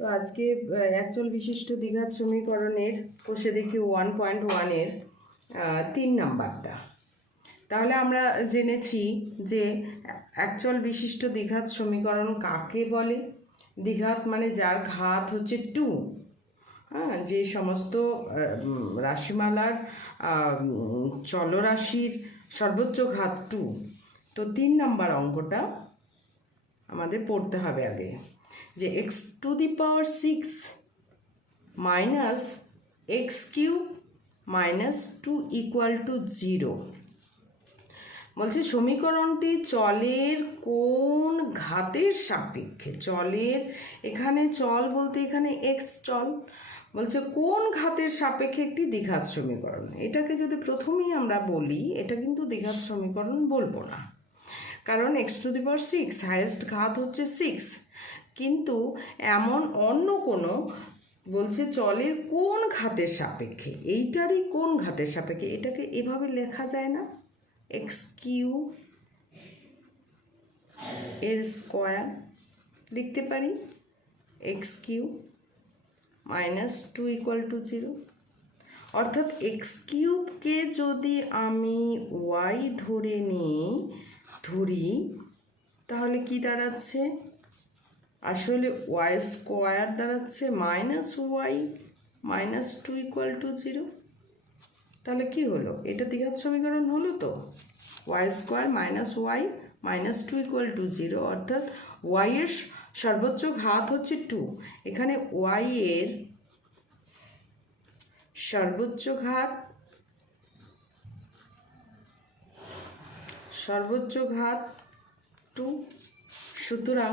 তো আজকে একচল বিশিষ্ট দ্বিঘাত সমীকরণের কষে দেখি 1.1-এর 3 নাম্বারটা। তাহলে আমরা জেনেছি যে একচল বিশিষ্ট দ্বিঘাত সমীকরণ কাকে বলে। দ্বিঘাত মানে যার ঘাত হচ্ছে 2, হ্যাঁ, যে সমস্ত রাশিমালার চলরাশির সর্বোচ্চ ঘাত 2। তো 3 নাম্বার অঙ্কটা আমাদের পড়তে হবে আগে, যে x⁶ মাইনাস x³ মাইনাস 2 = 0। বলছে সমীকরণটি চলের কোন ঘাতের সাপেক্ষে, চলের এখানে চল বলতে এখানে x চল, বলছে কোন ঘাতের সাপেক্ষে একটি দ্বিঘাত সমীকরণ। এটাকে যদি প্রথমেই আমরা বলি, এটা কিন্তু দ্বিঘাত সমীকরণ বলবো না, কারণ x⁶ হায়েস্ট ঘাত হচ্ছে 6, কিন্তু এমন অন্য কোনো বলছে চলের কোন ঘাতের সাপেক্ষে, এইটারই কোন ঘাতের সাপেক্ষে, এটাকে এভাবে লেখা যায় না, x³ এর স্কোয়ার লিখতে পারি, x³ মাইনাস 2 = 0। অর্থাৎ x³ যদি আমি y ধরে ধরি, তাহলে কি দাঁড়াচ্ছে, আসলে y² দাঁড়াচ্ছে -y মাইনাস 2 = 0। তাহলে কি হলো, এটা দ্বিঘাত সমীকরণ হলো তো, y² -y মাইনাস 2 = 0, অর্থাৎ y এর সর্বোচ্চ ঘাত হচ্ছে 2, এখানে y এর সর্বোচ্চ ঘাত 2, সুতরাং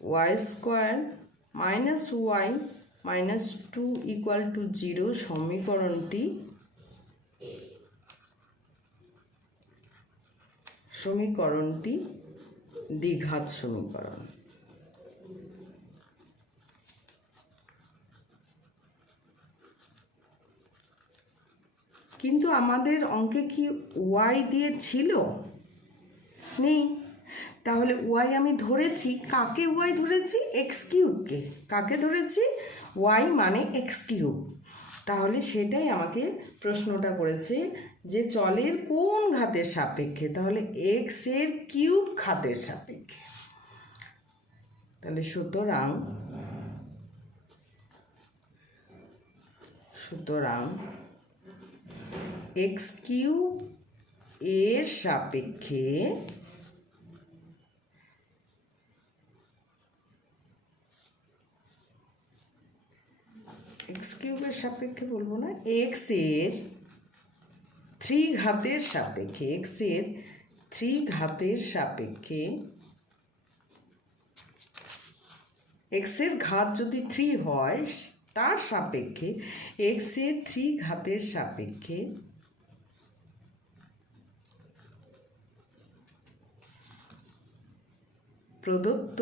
y² মাইনাস y মাইনাস 2 = 0 সমীকরণটি দ্বিঘাত সমীকরণ। কিন্তু আমাদের অঙ্কে কি y দিয়ে ছিল? নেই। তাহলে y আমি ধরেছি, কাকে y ধরেছি? x³ কাকে ধরেছি? y মানে x³। তাহলে সেটাই আমাকে প্রশ্নটা করেছে যে চলের কোন ঘাতের সাপেক্ষে, তাহলে x³ ঘাতের সাপেক্ষে। তাহলে সুতরাং x³ এর সাপেক্ষে x³ এর সাপেক্ষে বলবো না, x এর 3 ঘাতের সাপেক্ষে, x এর 3 ঘাতের সাপেক্ষে, x এর ঘাত যদি 3 হয় তার সাপেক্ষে, x এর 3 ঘাতের সাপেক্ষে প্রদত্ত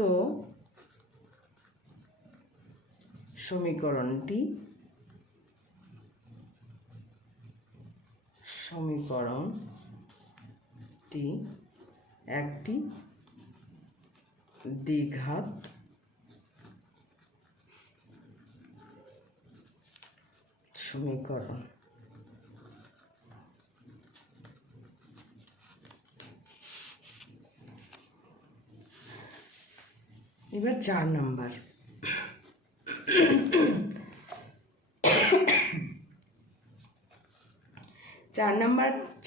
সমীকরণটি একটি দ্বিঘাত সমীকরণ। এবার 4 নাম্বার।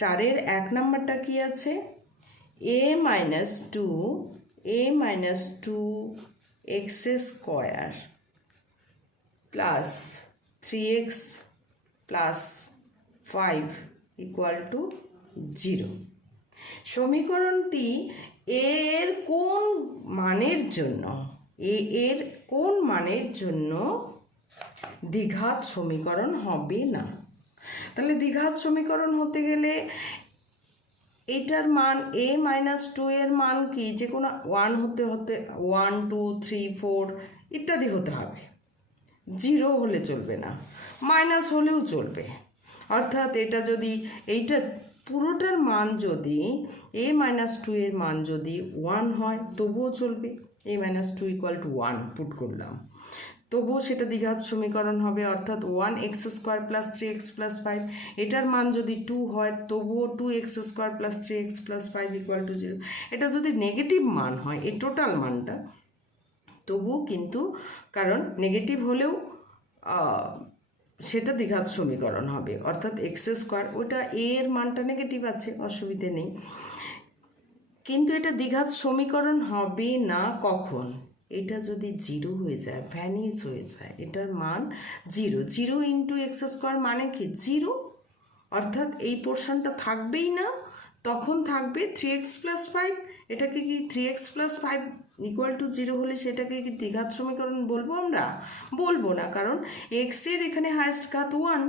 4-এর 1 নাম্বারটা কি আছে, a-2x² প্লাস 3x প্লাস 5 = 0। সমীকরণটি এর কোন মানের জন্য দ্বিঘাত সমীকরণ হবে না। তাহলে দ্বিঘাত সমীকরণ হতে গেলে এটার মান a-2 এর মান কি, যে কোনো 1 হতে 1, 2, 3, 4 ইত্যাদি হতে হবে, 0 হলে চলবে না, মাইনাস হলেও চলবে। অর্থাৎ এটা যদি এইটা পুরোটার মান যদি a মাইনাস টু এর মান যদি 1 হয় তবুও চলবে, a minus two equal to 1 put করলাম, তবুও সেটা দ্বিঘাত সমীকরণ হবে, অর্থাৎ 1x square plus 3x plus 5। এটার মান যদি 2 হয় তবুও 2x square plus 3x plus 5 equal to 0। এটা যদি নেগেটিভ মান হয় এই টোটাল মানটা, তবুও কিন্তু, কারণ নেগেটিভ হলেও সেটা দ্বিঘাত সমীকরণ হবে, অর্থাৎ এক্স স্কোয়ার, ওটা এ এর মানটা নেগেটিভ আছে, অসুবিধে নেই, কিন্তু এটা দ্বিঘাত সমীকরণ হবে না কখন, এটা যদি 0 হয়ে যায়, ভ্যানিশ হয়ে যায়, এটার মান 0, 0 ইন্টু এক্স স্কোয়ার মানে কি 0, অর্থাৎ এই পোর্শনটা থাকবেই না, তখন থাকবে 3x প্লাস 5। এটাকে কি 3x প্লাস 5 ইকুয়াল টু 0 হলে সেটাকে কি দ্বিঘাত সমীকরণ বলবো আমরা? বলবো না, কারণ x এর এখানে হায়েস্ট ঘাত 1,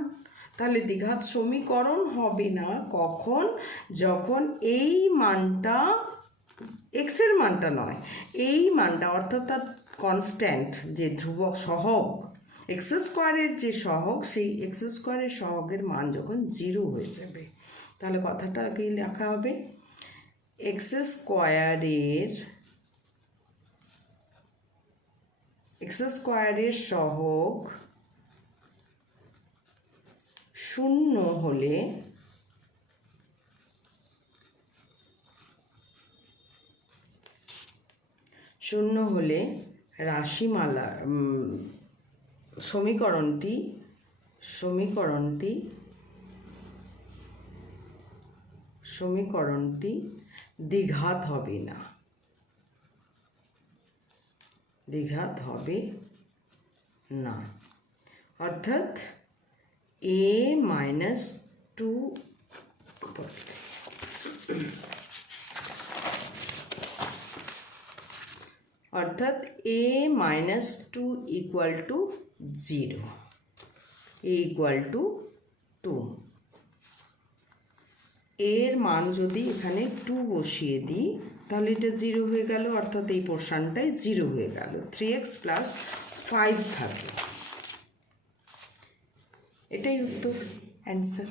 তাহলে দ্বিঘাত সমীকরণ হবে না কখন, যখন এই মানটা x এর মানটা নয়, এই মানটা অর্থাৎ তার কনস্ট্যান্ট যে ধ্রুবক সহগ এক্স স্কোয়ারের যে সহগ, সেই এক্স স্কোয়ারের সহগের মান যখন 0 হয়ে যাবে, তাহলে কথাটা কি লেখা হবে, এক্স স্কোয়ারের সহগ 0 হলে রাশিমালা সমীকরণটি দ্বিঘাত হবে না, অর্থাৎ a মাইনাস 2 অর্থাৎ a minus 2 equal to 0, a equal to 2। এর মান যদি এখানে 2 বসিয়ে দিই তাহলে এটা 0 হয়ে গেল, অর্থাৎ এই পোর্শনটাই 0 হয়ে গেল, 3x প্লাস 5 থাকে, এটাই উত্তর, অ্যান্সার।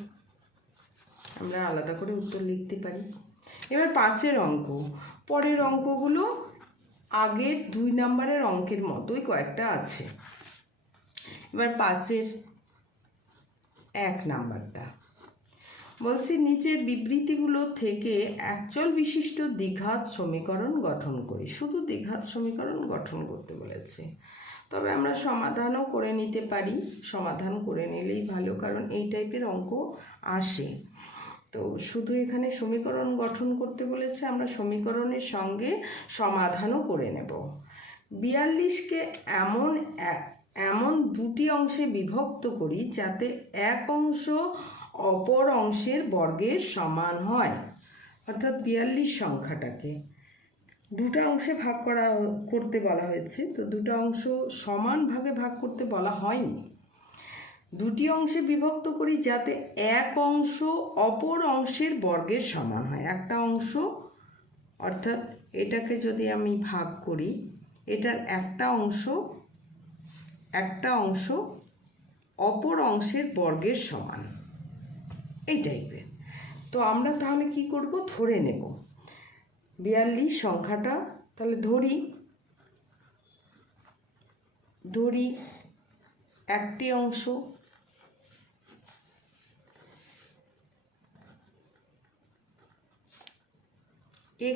আমরা আলাদা করে উত্তর লিখতে পারি। এবার 5-এর অঙ্ক, পরের অঙ্কগুলো আগের 2 নম্বরের অঙ্কের মতোই কয়েকটা আছে। এবার 5-এর 1 নাম্বারটা বলছি, নিচের বিবৃতিগুলো থেকে একচল বিশিষ্ট দ্বিঘাত সমীকরণ গঠন করি। শুধু দ্বিঘাত সমীকরণ গঠন করতে বলেছে, তবে আমরা সমাধানও করে নিতে পারি, সমাধান করে নিলেই ভালো, কারণ এই টাইপের অঙ্ক আসে। তো শুধু এখানে সমীকরণ গঠন করতে বলেছে, আমরা সমীকরণের সঙ্গে সমাধানও করে নেব। 42কে এমন দুটি অংশে বিভক্ত করি যাতে এক অংশ অপর অংশের বর্গের সমান হয়, অর্থাৎ 42 সংখ্যাটাকে দুটো অংশে ভাগ করতে বলা হয়েছে। তো দুটো অংশ সমান ভাগে ভাগ করতে বলা হয়নি, দুটি অংশে বিভক্ত করি যাতে এক অংশ অপর অংশের বর্গের সমান হয়। একটা অংশ, অর্থাৎ এটাকে যদি আমি ভাগ করি, এটার একটা অংশ অপর অংশের বর্গের সমান, এই টাইপের। তো আমরা তাহলে কি করব, ধরে নেব 42 সংখ্যাটা, তাহলে ধরি একটি অংশ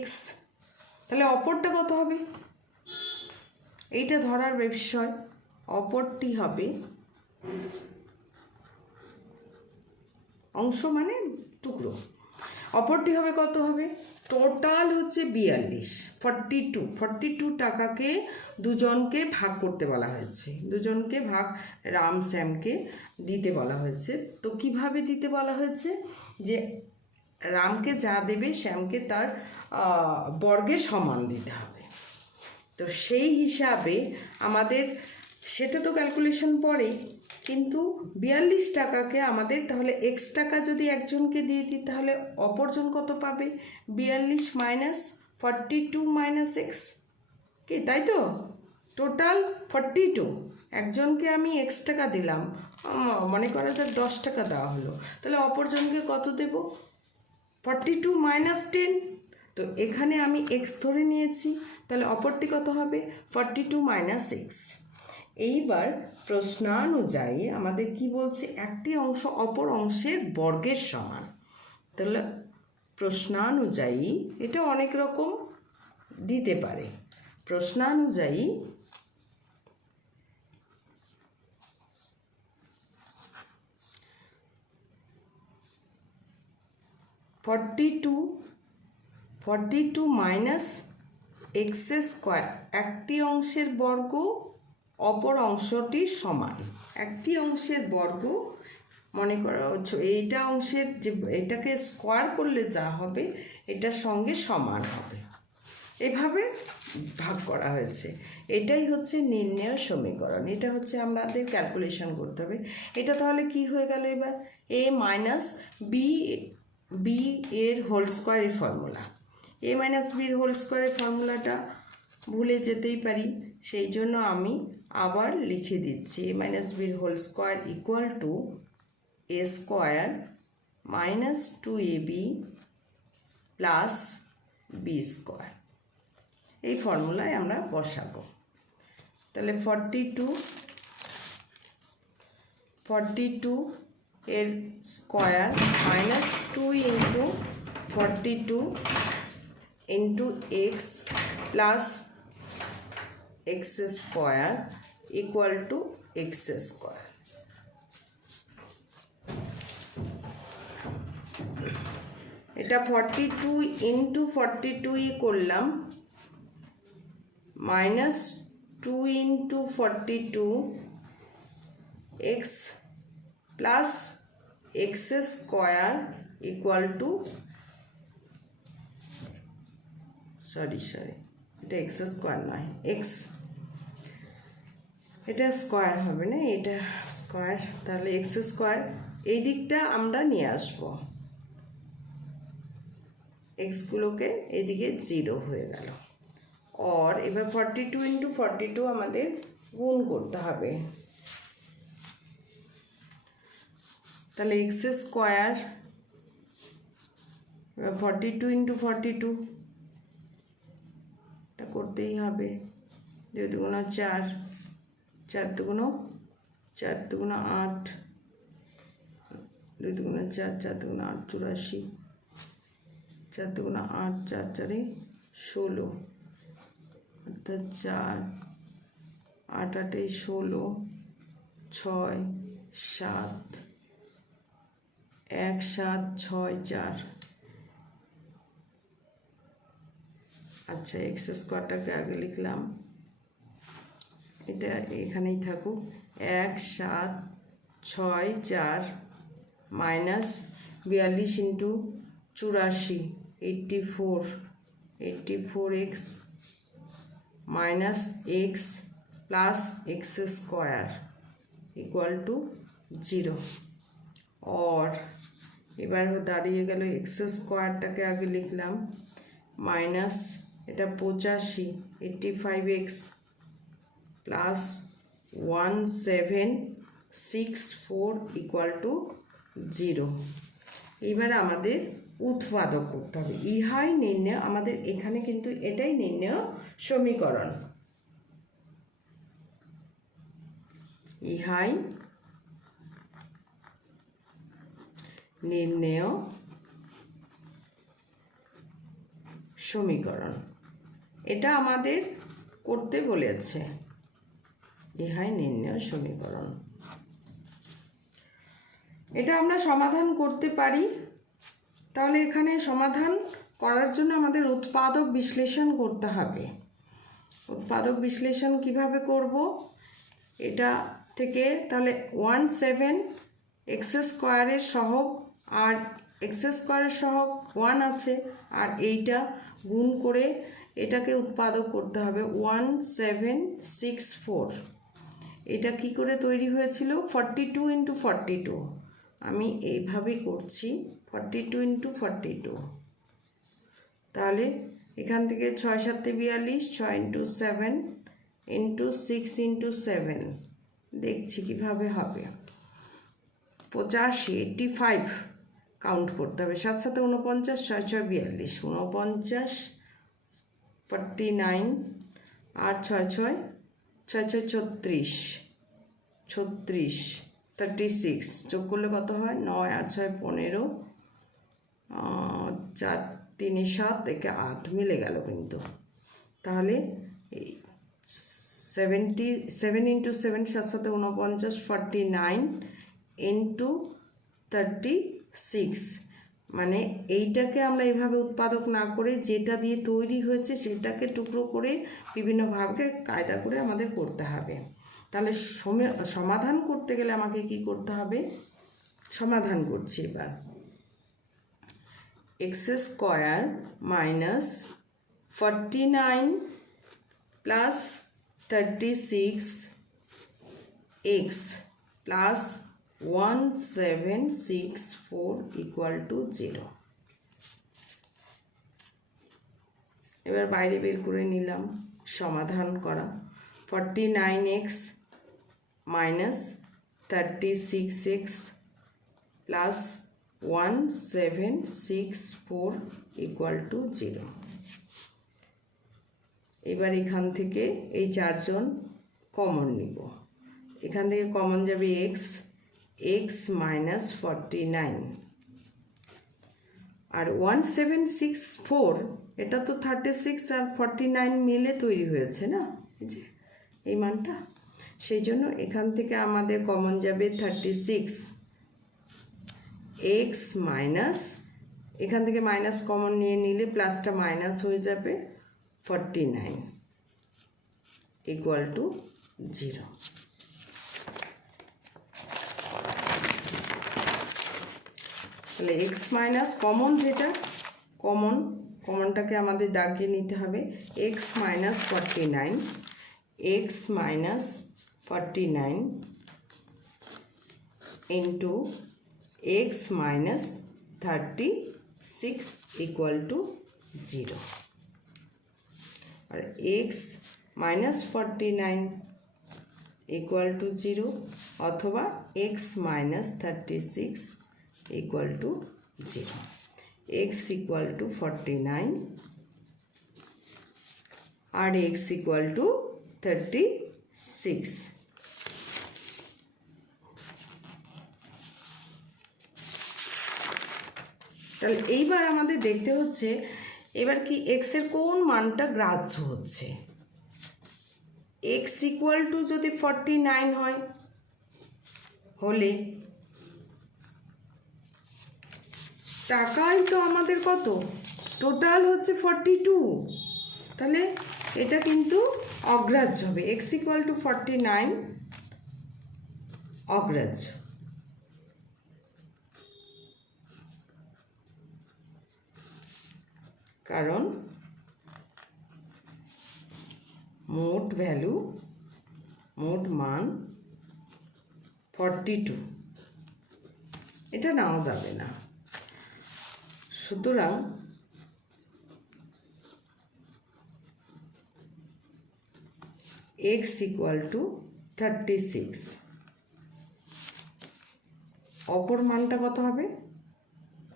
x, তাহলে অপরটা কত হবে, এইটা ধরার বিষয়, অপরটি হবে অংশ মানে টুকরো, অপরটি হবে কত হবে, টোটাল হচ্ছে 42, 42 টাকাকে দুজনকে ভাগ করতে বলা হয়েছে, দুজনকে ভাগ রাম শ্যামকে দিতে বলা হয়েছে। তো কিভাবে দিতে বলা হয়েছে, যে রামকে যা দেবে শ্যামকে তার বর্গের সমান দিতে হবে। তো সেই হিসাবে আমাদের সেটা তো ক্যালকুলেশন পরে, কিন্তু 42 টাকাকে আমাদের তাহলে x টাকা যদি একজনকে দিয়ে দিই তাহলে অপরজন কত পাবে, 42 মাইনাস 42 মাইনাস x, কি তাই তো, টোটাল 42, একজনকে আমি x টাকা দিলাম, মনে করা যাক 10 টাকা দেওয়া হলো, তাহলে অপরজনকে কত দেব, 42 মাইনাস 10, তো এখানে আমি এক্স ধরে নিয়েছি, তাহলে অপরটি কত হবে 42 মাইনাস এক্স। এইবার প্রশ্নানুযায়ী আমাদের কি বলছে, একটি অংশ অপর অংশের বর্গের সমান। তাহলে প্রশ্নানুযায়ী এটা অনেক রকম দিতে পারে। প্রশ্নানুযায়ী forty two minus x square একটি অংশের বর্গ অপর অংশটির সমান। একটি অংশের বর্গ মনে করা হচ্ছে এইটা অংশের যে এটাকে স্কোয়ার করলে যা হবে এটার সঙ্গে সমান হবে, এভাবে ভাগ করা হয়েছে। এটাই হচ্ছে নির্ণয় সমীকরণ। এটা হচ্ছে আমাদের ক্যালকুলেশন করতে হবে। এটা তাহলে কি হয়ে গেল, এবার এ মাইনাস বি এর হোল স্কোয়ারের ফর্মুলা। এ মাইনাস বির হোল স্কোয়ারের ফর্মুলাটা ভুলে যেতেই পারি, সেই জন্য আমি আবার লিখে দিচ্ছি। A minus b whole square equal to a square minus 2ab plus b square. এই ফর্মুলায় আমরা বসাবো। তাহলে 42 এর square minus 2 into 42 into x plus x square equal to x square. এটা 42 ইন্টু 42ই করলাম, minus 2 into 42 x plus x square equal to sorry এটা এক্স স্কোয়ার নয়, এক্স, এটা স্কোয়ার হবে না, এটা স্কোয়ার। তাহলে এক্স স্কোয়ার এই দিকটা আমরা নিয়ে আসবো, এক্সগুলোকে এদিকে 0 হয়ে গেল। আর এবার 42 ইন্টু 42 আমাদের গুণ করতে হবে। তাহলে এক্স স্কোয়ার 42 ইন্টু 42 এটা করতেই হবে। 2 দুগুণ 4, 4 দুগুণ 8, 2 দুগুণ 4, 4 দুগুণ 8 84, 4 দুগুণ 8, 4 4 16, অর্থাৎ 4 8 8 16, 6 7 1 7 6 4। আচ্ছা, এক্স স্কোয়ারটাকে আগে লিখলাম, এটা এখানেই থাকুক। 1 7 6 4 minus 42 into 84 84 x minus x plus x square equal to 0। और এবার দাঁড়িয়ে গেল এক্স স্কোয়ারটাকে আগে লিখলাম, মাইনাস এটা 85 85x প্লাস 1764 ইকুয়াল টু 0। এবার আমাদের উৎপাদক করতে হবে। ইহাই নির্ণয়, আমাদের এখানে কিন্তু এটাই নির্ণয় সমীকরণ। ইহাই নির্ণয় সমীকরণ, এটা আমাদের করতে বলেছে। ইহাই নির্ণয় সমীকরণ, এটা আমরা সমাধান করতে পারি। তাহলে এখানে সমাধান করার জন্য আমাদের উৎপাদক বিশ্লেষণ করতে হবে। উৎপাদক বিশ্লেষণ কিভাবে করব, এটা থেকে তাহলে 17 এক্স স্কোয়ারের সহগ আর এক্স স্কোয়ারের সহগ 1 আছে, আর এইটা গুণ করে এটাকে উৎপাদক করতে হবে 1764। এটা কি করে তৈরি হয়েছিল, 42 ইন্টু 42, আমি এইভাবেই করছি 42 ইন্টু 42। তাহলে এখান থেকে 6 7 42, 6 ইন্টু 7 ইন্টু 6 ইন্টু 7, দেখছি কিভাবে হবে। 85 85 কাউন্ট করতে হবে। 7 7 49, 6 6 42, 49, 49, 8 6 6, 6 6 36, 36, 36 যোগ করলে কত হয়? 9 8 6 15, 4 3 7, একে 8 মিলে গেল কিন্তু। তাহলে 77 ইন্টু 7 7 7 49, 49 ইন্টু 36, মানে এইটাকে আমরা এইভাবে উৎপাদক না করে যেটা দিয়ে তৈরি হয়েছে সেটাকে টুকরো করে বিভিন্নভাবে কায়দা করে আমাদের করতে হবে। তাহলে সমাধান করতে গেলে আমাকে কি করতে হবে? সমাধান করছি এবার। X square minus 49 plus 36 x plus 1764 equal to 0। এবার বাইরে বের করে নিলাম, সমাধান করা। 49x minus 36x plus 1764 equal to 0। এবার এখান থেকে এই চারজন কমন নিব। এখান থেকে কমন যাবে x মাইনাস 49, আর 1764 এটা তো 36 আর 49 মিলে তৈরি হয়েছে না, এই যে এই মানটা, সেই জন্য এখান থেকে আমাদের কমন যাবে 36। x মাইনাস, এখান থেকে মাইনাস কমন নিয়ে নিলে প্লাসটা মাইনাস হয়ে যাবে, 49 ইকুয়াল টু 0। তাহলে এক্স মাইনাস কমন, যেটা কমনটাকে আমাদের দাগিয়ে নিতে হবে। X minus 49, x minus 49 into x minus 36 equal to 0, আর এক্স মাইনাস 49 ইকুয়াল টু 0 অথবা x minus 36 equal to 0, x equal to 49 and x equal to 36। তাহলে এইবার আমাদের দেখতে হচ্ছে এবার কি x এর কোন মানটা গ্রাহ্য হচ্ছে। x equal to যদি 49 হয়, হলে টাকাই তো আমাদের কত, টোটাল হচ্ছে 42, তাহলে এটা কিন্তু অগ্রাহ্য হবে। x ইকুয়াল টু 49 অগ্রাহ্য, কারণ মোট ভ্যালু, মোট মান 42, এটা নেওয়া যাবে না। সুতরাং x ইকুয়াল টু 36, অপর মানটা কত হবে?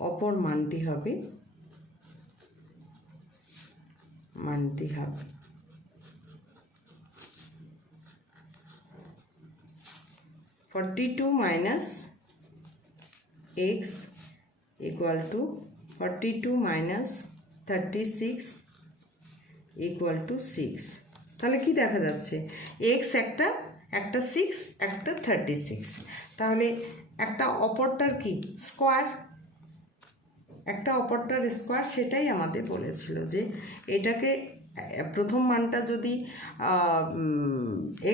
অপর মানটি হবে 42 minus x equal to 42 minus 36 equal two 6। তাহলে কি দেখা যাচ্ছে, x একটা 6, একটা 36, তাহলে একটা অপরটার কি স্কোয়ার, একটা অপরটার স্কোয়ার, সেটাই আমাদের বলেছিল যে এটাকে প্রথম মানটা যদি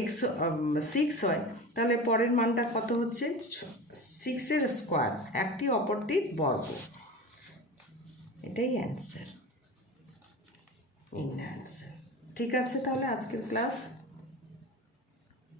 x 6 হয়, তাহলে পরের মানটা কত হচ্ছে 6-এর স্কোয়ার, একটি অপরটির বর্গ। এটাই অ্যান্সার, ঠিক আছে। তাহলে আজকের ক্লাস